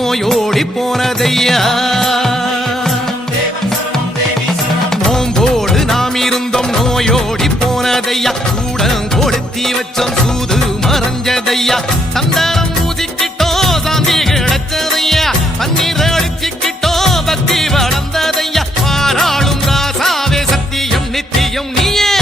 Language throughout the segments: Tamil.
நோயோடி போனதையா நோம்போடு நாம் இருந்தோம் நோயோடி போனதையா கூடங்கொடுத்தி வச்சோம் சூது மறைஞ்சதையா சந்தனம் பூசிக்கிட்டோம் சாந்தி கிடைச்சதையா பன்னீர் அடிச்சுக்கிட்டோம் பக்தி வளர்ந்ததையா பாராளும் ராசாவே சத்தியம் நித்தியம் நீயே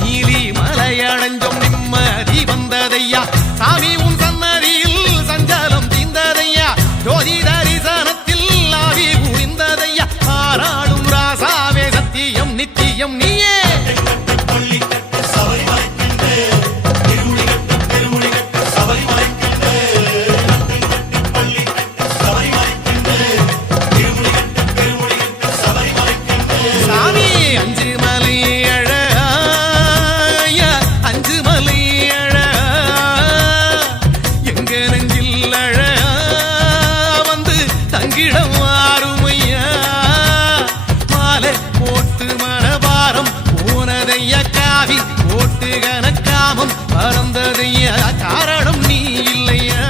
நீலி மலையடைஞ்சோம் நிம்மதி வந்ததையா சாமி உன் சன்னதியில் சஞ்சலம் தீர்ந்ததையா ஜோதி தரிசனத்தில் ஆவி புரிந்ததையா பாராளும் ராசாவே சத்தியம் நித்தியம் நீயே கணக்காமம் பறந்ததையா காரணம் நீ இல்லையா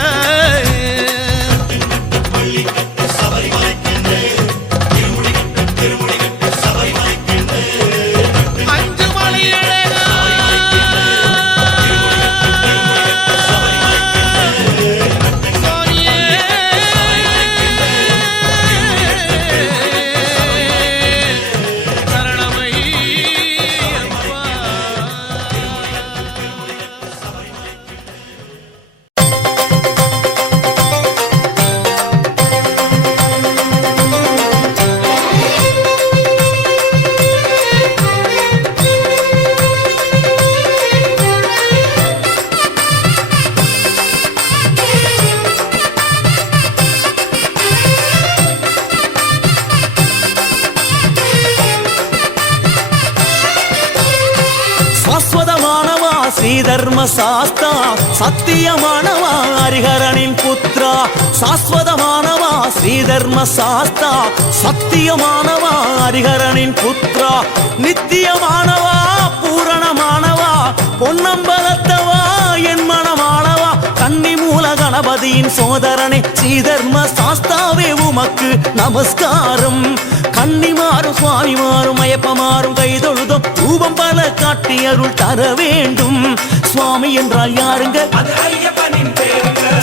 ஸ்ரீதர்ம சாஸ்தா சத்தியமானவா ஹரிஹரனின் புத்ரா சாஸ்வதமானவா ஸ்ரீதர்ம சாஸ்தா சத்தியமானவா ஹரிஹரனின் புத்ரா நித்தியமானவா பூரணமானவா பொன்னம்பலத்தவா என் மனமானவா கன்னி மூல கணபதியின் சோதரனே ஸ்ரீதர்ம சாஸ்தாவே உமக்கு நமஸ்காரம் கன்னிமாறும் சுவாமிமாறும் ஐயப்பமாறும் கைதொழுதும் ரூபம் பல காட்டி அருள் தர வேண்டும் சுவாமி என்றால் யாருங்க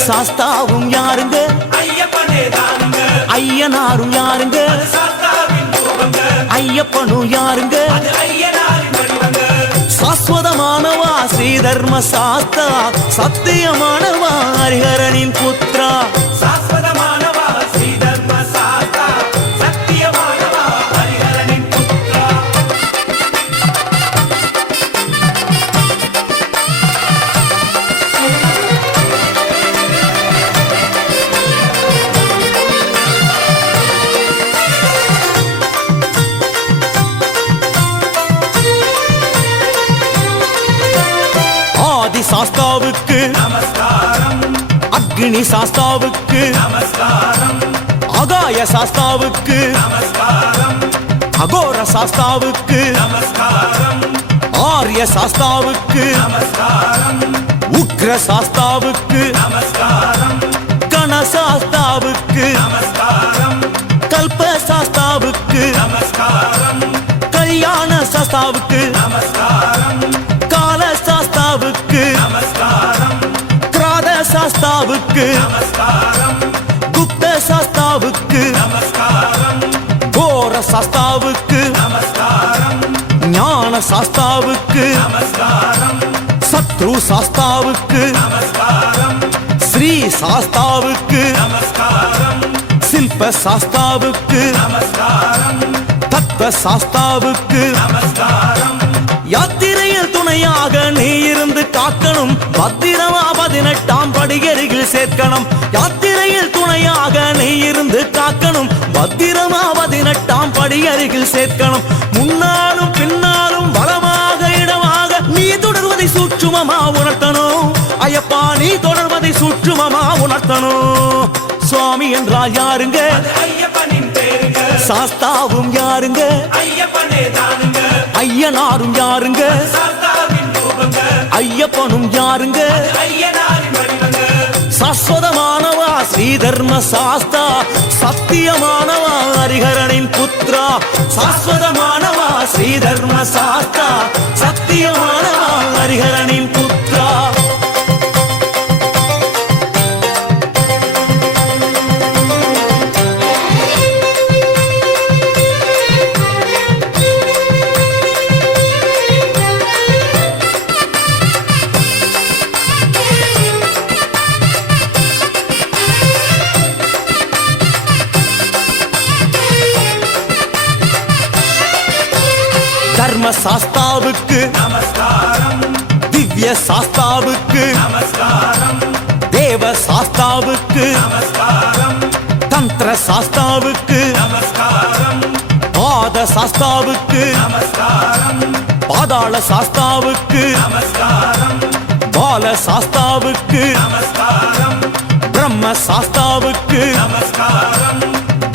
சாஸ்தாவும் யாருங்க ஐயனாரும் யாருங்க ஐயப்பனும் யாருங்க சாஸ்வதமானவா ஸ்ரீதர்ம சாஸ்தா சத்தியமானவா ஹரிஹரனின் புத்ரா சாஸ்வதமானவா ஸ்ரீதர்ம சாஸ்தா சத்தியமானவா ஹரிஹரனின் புத்ரா சாஸ்தாவுக்கு நமஸ்காரம் அக்னி சாஸ்தாவுக்கு நமஸ்காரம் ஆகாய சாஸ்தாவுக்கு நமஸ்காரம் அகோர சாஸ்தாவுக்கு நமஸ்காரம் ஆரிய சாஸ்தாவுக்கு நமஸ்காரம் உக்ர சாஸ்தாவுக்கு நமஸ்காரம் கண சாஸ்தாவுக்கு நமஸ்காரம் கல்ப சாஸ்தாவுக்கு நமஸ்காரம் கல்யாண சாஸ்தாவுக்கு நமஸ்காரம் கால சாஸ்தாவுக்கு நமஸ்காரம் கிராத சாஸ்தாவுக்கு நமஸ்காரம் குப்த சாஸ்தாவுக்கு நமஸ்காரம் கோர சாஸ்தாவுக்கு நமஸ்காரம் ஞான சாஸ்தாவுக்கு நமஸ்காரம் சத்ரு சாஸ்தாவுக்கு நமஸ்காரம் ஸ்ரீ சாஸ்தாவுக்கு நமஸ்காரம் சில்ப சாஸ்தாவுக்கு நமஸ்காரம் தத்துவ சாஸ்தாவுக்கு நமஸ்காரம் யாத்திரையில் துணையாக நீ இருந்து காக்கணும் பத்திரமா 18ஆம் படியருகில் சேர்க்கணும் யாத்திரையில் துணையாக நீ இருந்து காக்கணும் பத்திரமா 18ஆம் படியருகில் சேர்க்கணும் முன்னாலும் பின்னாலும் பலமாக இடமாக நீ தொடர்வதை சூட்சுமமா உணர்த்தணும் ஐயப்பா நீ தொடர்வதை சூட்சுமமா உணர்த்தணும் சுவாமி என்றால் யாருங்க ஐயப்பனின் பேருங்க சாஸ்தாவும் யாருங்க ஐயப்பனே தானுங்க ஐயனாரும் யாருங்க சாஸ்தாவின் ரூபங்க ஐயப்பனும் யாருங்க ஐயனாரின் வடிவங்க சாஸ்வதமானவா ஸ்ரீதர்ம சாஸ்தா சத்தியமானவா ஹரிஹரனின் புத்ரா சாஸ்வதமானவா ஸ்ரீதர்ம சாஸ்தா சத்தியமானவா ஹரிஹரனின் புத்ரா தர்ம சாஸ்தாவுக்கு நமஸ்காரம் திவ்ய சாஸ்தாவுக்கு நமஸ்காரம் தேவ சாஸ்தாவுக்கு நமஸ்காரம் தந்திர சாஸ்தாவுக்கு நமஸ்காரம் பாத சாஸ்தாவுக்கு நமஸ்காரம் பாதாள சாஸ்தாவுக்கு நமஸ்காரம் பால சாஸ்தாவுக்கு நமஸ்காரம் பிரம்ம சாஸ்தாவுக்கு நமஸ்காரம்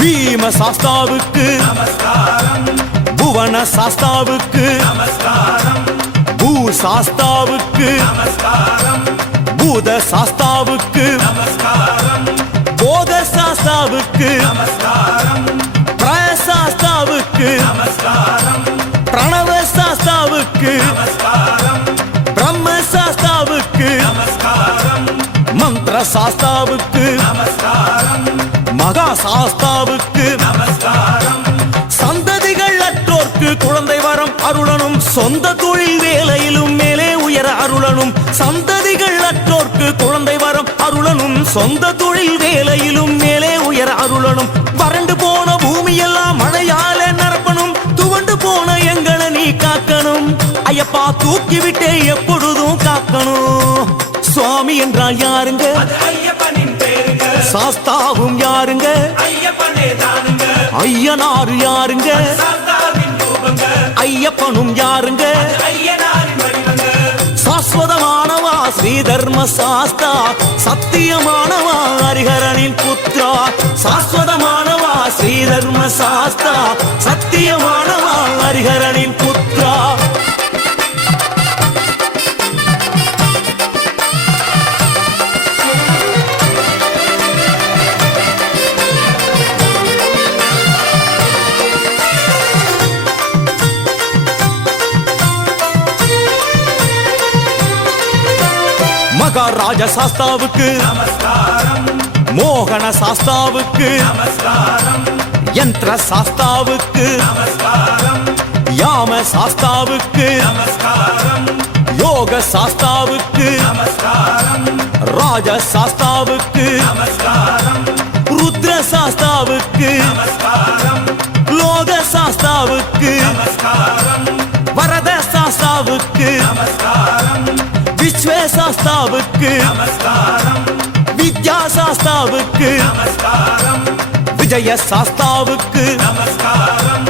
பீம சாஸ்தாவுக்கு நமஸ்காரம் புவன சாஸ்தாவுக்கு நமஸ்காரம் பூ சாஸ்தாவுக்கு நமஸ்காரம் பூத சாஸ்தாவுக்கு நமஸ்காரம் போத சாஸ்தாவுக்கு நமஸ்காரம் பிரய சாஸ்தாவுக்கு நமஸ்காரம் பிரணவ சாஸ்தாவுக்கு நமஸ்காரம் பிரம்ம சாஸ்தாவுக்கு நமஸ்காரம் மந்திர சாஸ்தாவுக்கு நமஸ்காரம் மகா சாஸ்தாவுக்கு நமஸ்காரம் சந்ததிகள் அற்றோர்க்கு குழந்தை வரம் அருளனும் சொந்த தொழில் வேலையிலும் மேலே உயர அருளனும் சந்ததிகள் அற்றோர்க்கு குழந்தை வரம் அருளனும் சொந்த தொழில் வேலையிலும் மேலே உயர அருளனும் வறண்டு போன பூமியெல்லாம் மழையால நிரப்பணும் துவண்டு போன எங்களை நீ காக்கணும் ஐயப்பா தூக்கிவிட்டே எப்பொழுதும் காக்கணும் சுவாமி என்றால் யாருங்க ஐயப்பனின் பேருங்க சாஸ்தாவும் யாருங்க ஐயப்பனே தானுங்க ஐயனாரு யாருங்க சாஸ்தாவின் ரூபங்க ஐயப்பனும் யாருங்க ஐயனாரின் வடிவங்க சாஸ்வதமானவா ஸ்ரீதர்ம சாஸ்தா சத்தியமானவா ஹரிஹரனின் புத்ரா சாஸ்வதமானவா ஸ்ரீதர்ம சாஸ்தா சத்தியமானவா ஹரிஹரனின் புத்ரா மகாராஜ சாஸ்தாவுக்கு நமஸ்காரம் மோகன சாஸ்தாவுக்கு நமஸ்காரம் யந்திர சாஸ்தாவுக்கு நமஸ்காரம் யாம சாஸ்தாவுக்கு நமஸ்காரம் யோக சாஸ்தாவுக்கு நமஸ்காரம் ராஜ சாஸ்தாவுக்கு நமஸ்காரம் ருத்ர சாஸ்தாவுக்கு நமஸ்காரம் லோக சாஸ்தாவுக்கு நமஸ்காரம் வரத சாஸ்தாவுக்கு நமஸ்காரம் விஸ்வ சாஸ்தாவுக்கு நமஸ்காரம் வித்யா சாஸ்தாவுக்கு நமஸ்காரம் விஜய சாஸ்தாவுக்கு நமஸ்காரம்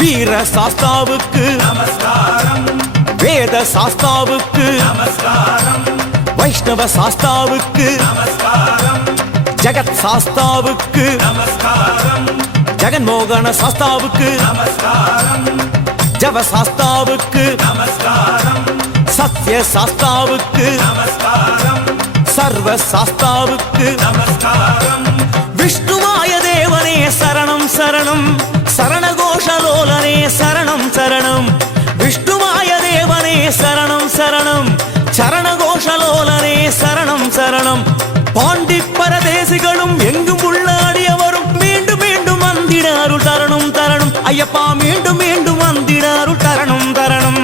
வீர சாஸ்தாவுக்கு நமஸ்காரம் வேத சாஸ்தாவுக்கு நமஸ்காரம் வைஷ்ணவ சாஸ்தாவுக்கு நமஸ்காரம் ஜகத் சாஸ்தாவுக்கு நமஸ்காரம் ஜெகன்மோகன சாஸ்தாவுக்கு நமஸ்காரம் ஜவ சாஸ்தாவுக்கு நமஸ்காரம் சத்ய சாஸ்தாவுக்கு நமஸ்காரம் சர்வ சாஸ்தாவுக்கு நமஸ்காரம் விஷ்ணுமாய தேவனே சரணம் சரணம் சரணகோஷலோலனே சரணம் சரணம் விஷ்ணுமாய தேவனே சரணம் சரணம் சரணகோஷலோலனே சரணம் சரணம் பாண்டி பரதேசிகளும் எங்கும் உள்ள அடியவரும் மீண்டும் மீண்டும் வந்திட அருள் தரணும் தரணும் ஐயப்பா மீண்டும் மீண்டும் வந்திட அருள் தரணும் தரணும்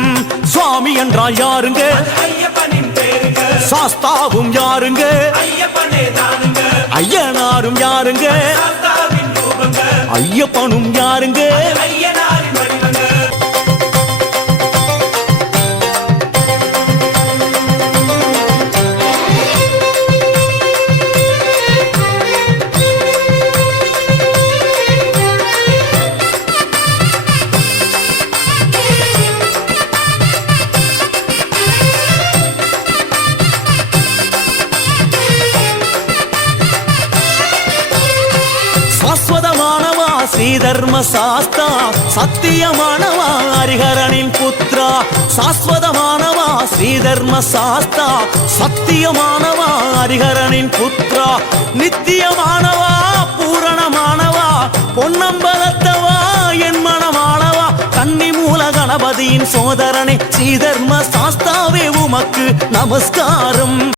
சுவாமி என்றால் யாருங்க ஐயப்பனின் பேருங்க சாஸ்தாவும் யாருங்க ஐயப்பனே தானுங்க ஐயனாரும் யாருங்க சாஸ்தாவின் ரூபங்க ஐயப்பனும் யாருங்க ஐயனாரின் வடிவங்க சாஸ்வதமானவா ஸ்ரீதர்ம சாஸ்தா சத்தியமானவா ஹரிஹரனின் புத்ரா சாஸ்வதமானவா ஸ்ரீதர்ம சாஸ்தா சத்தியமானவா ஹரிஹரனின் புத்ரா நித்தியமானவா பூரணமானவா பொன்னம்பலத்தவா என் மனமானவா கன்னி மூல கணபதியின் சோதரனே ஸ்ரீதர்ம சாஸ்தாவே உமக்கு நமஸ்காரம்